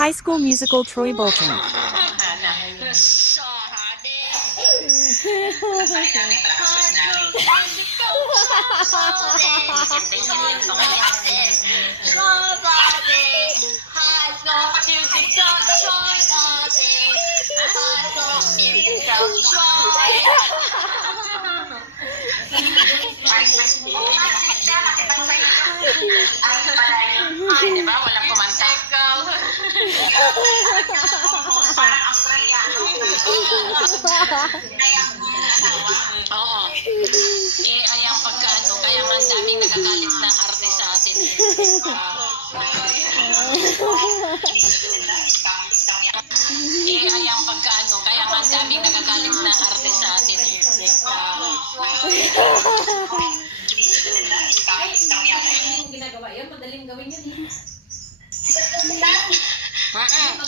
High School Musical Troy Bolton. Ay, di ba? Walang kumanta. Parang Australiano. Oo. Ay ang pagkaano, kaya nga ang daming nagagalit ng arte sa atin. Ay ang pagkaano, kaya nga ang daming nagagalit ng arte sa atin. Ginagawa yun, madaling gawin yun. Mm-mm.